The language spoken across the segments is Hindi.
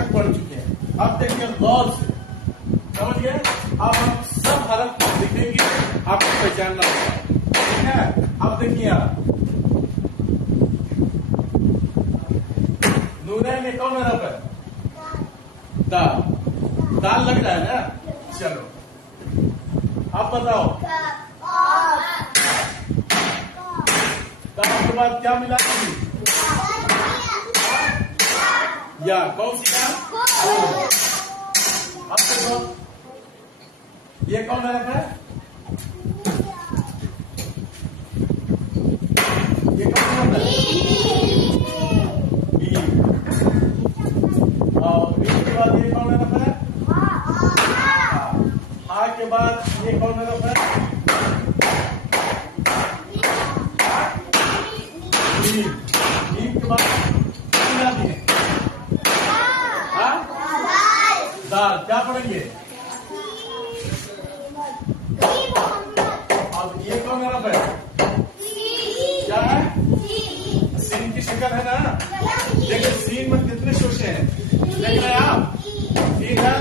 तक पढ़ चुके हैं। अब देखिए गौर से, समझ गए। अब हम सब हरफ लिखेंगे, आपको पहचानना होगा, ठीक है। अब देखिए आप नूनैन में कौन हरफ है? दाल। दाल लग रहा है ना? चलो अब बताओ, दाल के बाद क्या मिला? या कौन सी दाल? अब देखो ये कौन हरफ है? ये कौन हरफ है? बी। और बी के बाद ये कौन हरफ है? आ के बाद ये कौन हरफ है? मीम के बाद क्या दिए? दाल। क्या पढ़ेंगे? अब ये कौन हरफ है? क्या है? सीन की शक्ल है ना? देखिए सीन में कितने शोशे हैं, देख रहे हैं आप? ठीक है,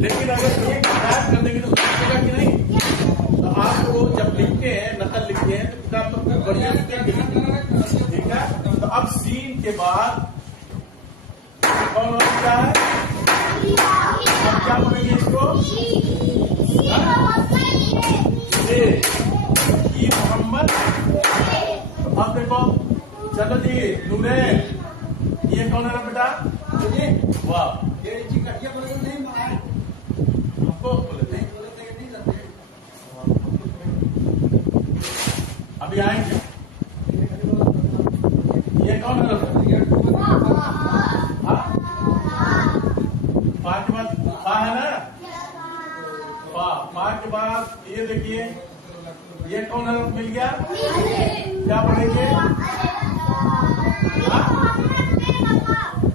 लेकिन अगर एक गायब कर देंगे तो सोचेगा कि नहीं? तो आपको जब लिखते हैं, नकल लिखते हैं, तो किताब तो खूब बढ़िया लिखेंगे, ठीक है। तो अब सीन के बाद कौन और क्या है? अब क्या पढ़ेंगे इसको? मोहम्मद। अब देखो, चलो जी नूरैन, ये कौन है बेटा? वाह, हमको बोले अभी आएंगे। ये कौन है? फा के बाद फा है ना? फा के बाद ये देखिए, ये कौन हरफ मिल गया? क्या पढ़ेंगे?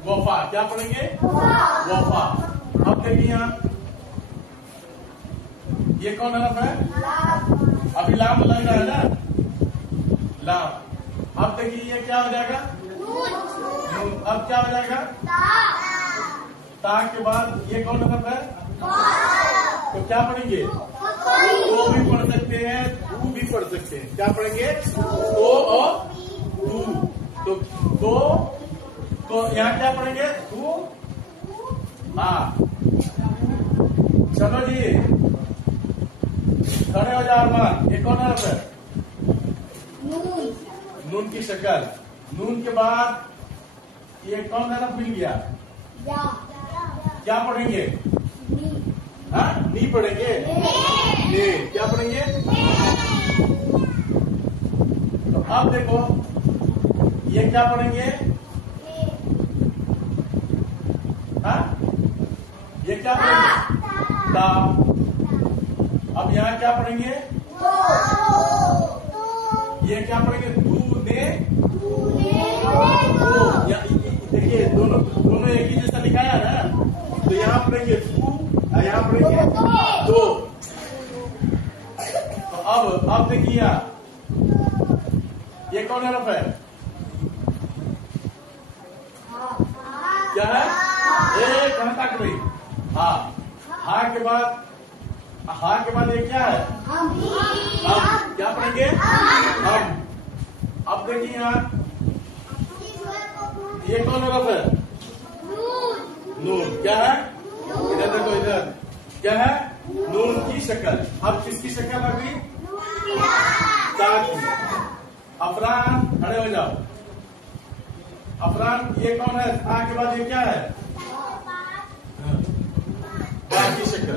वफा। क्या पढ़ेंगे? वफा। अब देखिए यहाँ, ये कौन हरफ है? अभी लाम लग रहा है ना? लाम। अब देखिए ये क्या हो जाएगा? नून। अब क्या हो जाएगा? ता के बाद ये कौन हरफ है? तो क्या पढ़ेंगे? तो भी पढ़ सकते हैं, तू भी पढ़ सकते हैं। क्या पढ़ेंगे? तो और तू। तो यहाँ क्या पढ़ेंगे? तू। हाँ, चलो जी खड़े हो जाओ अरमान। ये कौन हरफ है? नून की शक्ल। नून के बाद ये कौन हरफ मिल गया? क्या पढ़ेंगे? हाँ, नी पढ़ेंगे। ने। क्या पढ़ेंगे? तो अब देखो ये क्या पढ़ेंगे? हाँ, ये क्या पढ़ेंगे? ता। अब यहाँ क्या पढ़ेंगे? ये क्या पढ़ेंगे? दू ने। देखिए दोनों एक ही जैसा लिखा है ना? तो यहाँ पढ़ेंगे दू, यहाँ पढ़ेंगे दो। तो अब देखिए ये कौन हरफ है? क्या है? कहां तक रही? हाँ। हा के बाद ये क्या है? हम। क्या पढ़ेंगे? हम। अब देखिए यहाँ ये कौन हरफ है? नून। क्या है? इधर देखो, इधर क्या है? नून की शक्ल। अब किसकी शक्ल आ गई? अफरान, खड़े हो जाओ। अफरान, ये कौन है? आ के बाद ये क्या है? बा की शक्ल।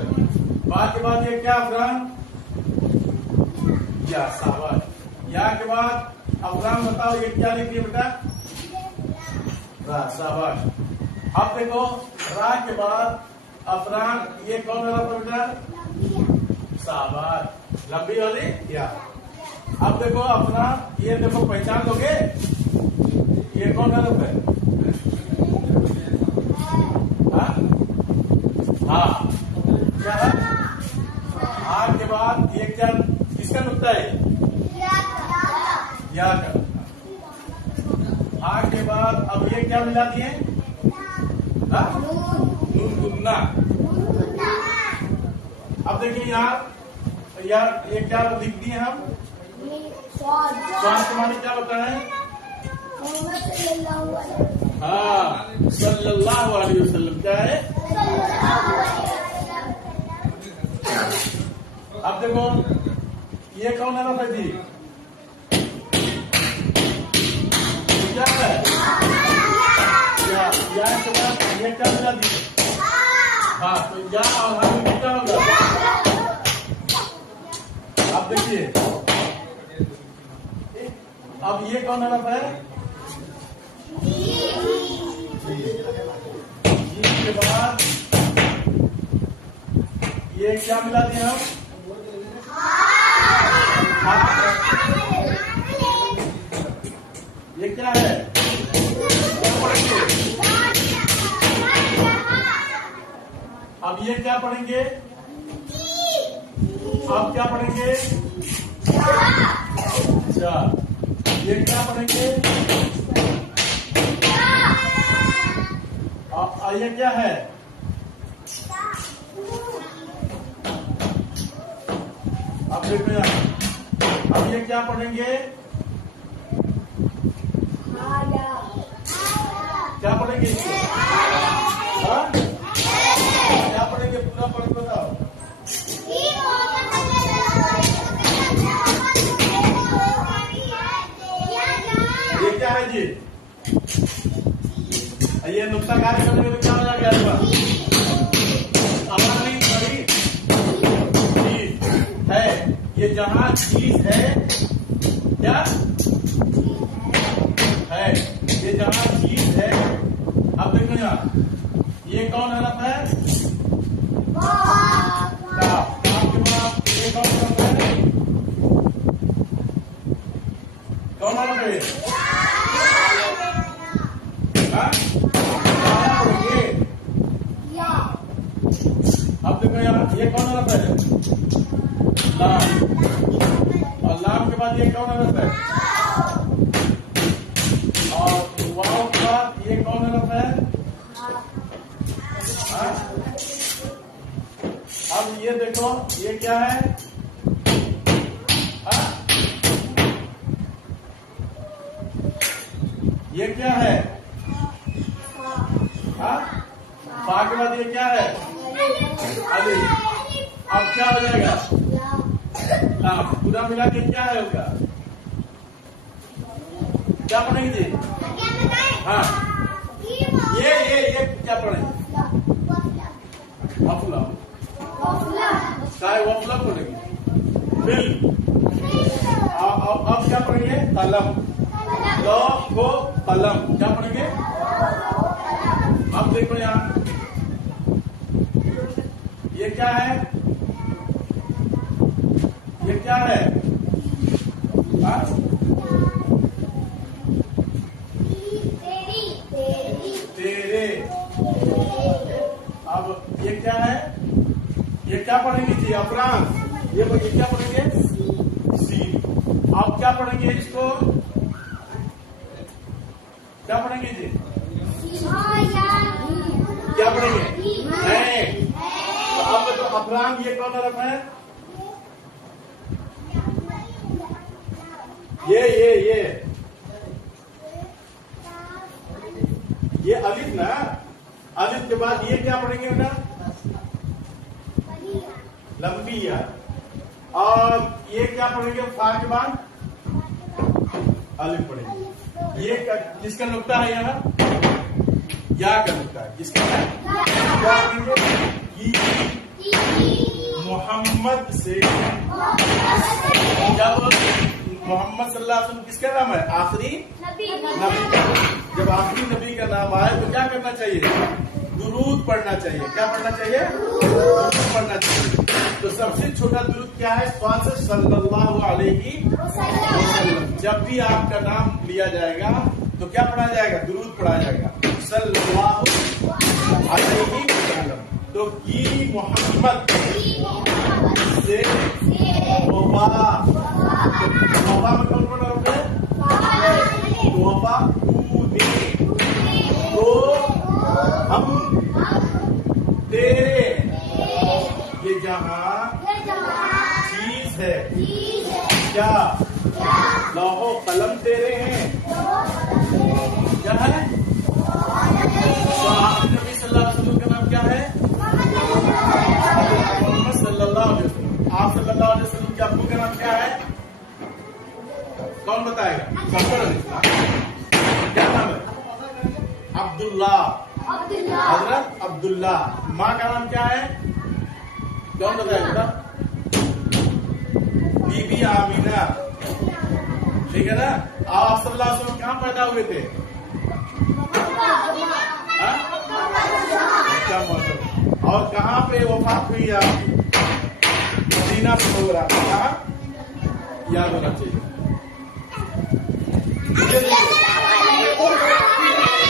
बा के बाद ये क्या अफरान? या। शाबाश। या के बाद अफरान बताओ ये क्या लिखिए बेटा? रा। शाबाश। अब देखो रा के बाद अफरान, ये कौन हरफ है बेटा? शाबाश, लंबी वाली या। अब देखो अफरान, ये देखो पहचान लोगे? ये कौन हरफ है? हाँ, क्या है? आ के बाद ये क्या, किसका नुक्ता है? या का। आ के बाद अब ये क्या मिला दिए? गुनगुना। अब देखिए यहाँ यार ये क्या लिख दिए हम? स्वाद के माने क्या बताएं? हाँ, सल्लल्लाहु अलैहि वसल्लम। क्या है? अब देखो ये कौन है ना भाई जी? क्या है? या के बाद ये क्या मिला दी? हाँ, तो या और हम क्या होगा? अब देखिए अब ये कौन है ना है? के बाद ये क्या मिला दिए हम? ये क्या है? अब ये क्या पढ़ेंगे? अब क्या पढ़ेंगे? अच्छा, ये क्या पढ़ेंगे? अब ये क्या है? अब देखो यहाँ, अब ये क्या पढ़ेंगे? क्या पढ़ेंगे इसको? हाँ? क्या पढ़ेंगे? पूरा पढ़ बताओ। ये क्या है जी? ये नुक्ता कार्य करने में तो क्या हो जाएगा? हमारी बड़ी चीज है, ये जहां चीज है क्या है? ये जहां चीज है। अब देखो यहाँ ये कौन हरफ है? आपके बाद ये कौन हरफ है? कौन हरफ है? अब देखो यहाँ ये कौन हरफ है? लाम। और लाम के बाद ये कौन हरफ है? और वाव के बाद ये कौन हरफ है? हाँ? अब ये देखो ये क्या है? हाँ? ये क्या है? हाँ? फा के बाद ये क्या है? अलिफ। अब क्या हो जाएगा? लाम। पूरा मिला के क्या है होगा? क्या पढ़ेंगे जी? हाँ, ये क्या पढ़ेंगे? वफला। वफला पढ़ेंगे। बिल। अब क्या पढ़ेंगे? कलम। लो को कलम। क्या पढ़ेंगे? अब देखो यहाँ ये क्या है? ये क्या है? हाँ? तेरे। अब ये क्या है? ये क्या पढ़ेंगे जी? अफरान। ये क्या पढ़ेंगे? सी। अब क्या पढ़ेंगे इसको? क्या पढ़ेंगे जी? क्या पढ़ेंगे? है। तो अब तो अफरान ये कौन हरफ है? ये अलिफ ना। अलिफ के बाद ये क्या पढ़ेंगे बेटा? लंबिया। और ये क्या पढ़ेंगे? फा के बाद अलिफ पढ़ेंगे। ये किसका नुक्ता है यहाँ? या का नुक्ता है। किसका है? क्या पढ़ेंगे? मोहम्मद से। जब मोहम्मद सल्लल्लाहु अलैहि वसल्लम किसका नाम है? आखिरी नबी। जब आखिरी नबी का नाम आए तो क्या करना चाहिए? दुरूद पढ़ना चाहिए। क्या पढ़ना चाहिए? दुरूद पढ़ना चाहिए। तो सबसे छोटा दुरूद क्या है? सल्लल्लाहु अलैहि वसल्लम। जब भी आपका नाम लिया जाएगा तो क्या पढ़ा जाएगा? दुरूद पढ़ा जाएगा। सल्लल्लाहु अलैहि वसल्लम। तो की मोहम्मद से वफा में कौन कौन होते हैं? वफा। तो हम तेरे, ये जहां चीज है, क्या लौहो कलम तेरे हैं, क्या है? तो आपके नबी सल्लल्लाहु अलैहि वसल्लम का नाम क्या है? मोहम्मद सल्लल्लाहु अलैहि वसल्लम। आप सल्लल्लाहु अलैहि वसल्लम के अब्बू का नाम क्या है? कौन बताएगा? क्या नाम है? अब्दुल्ला, हजरत अब्दुल्ला। माँ का नाम क्या है? कौन बताएगा? बीबी आमीना, ठीक है ना? आप सल्लल्लाहु अलैहि वसल्लम कहाँ पैदा हुए थे? क्या मतलब? और कहाँ पे वफात हुई आपकी? मदीना पे हो रहा था, याद होना चाहिए।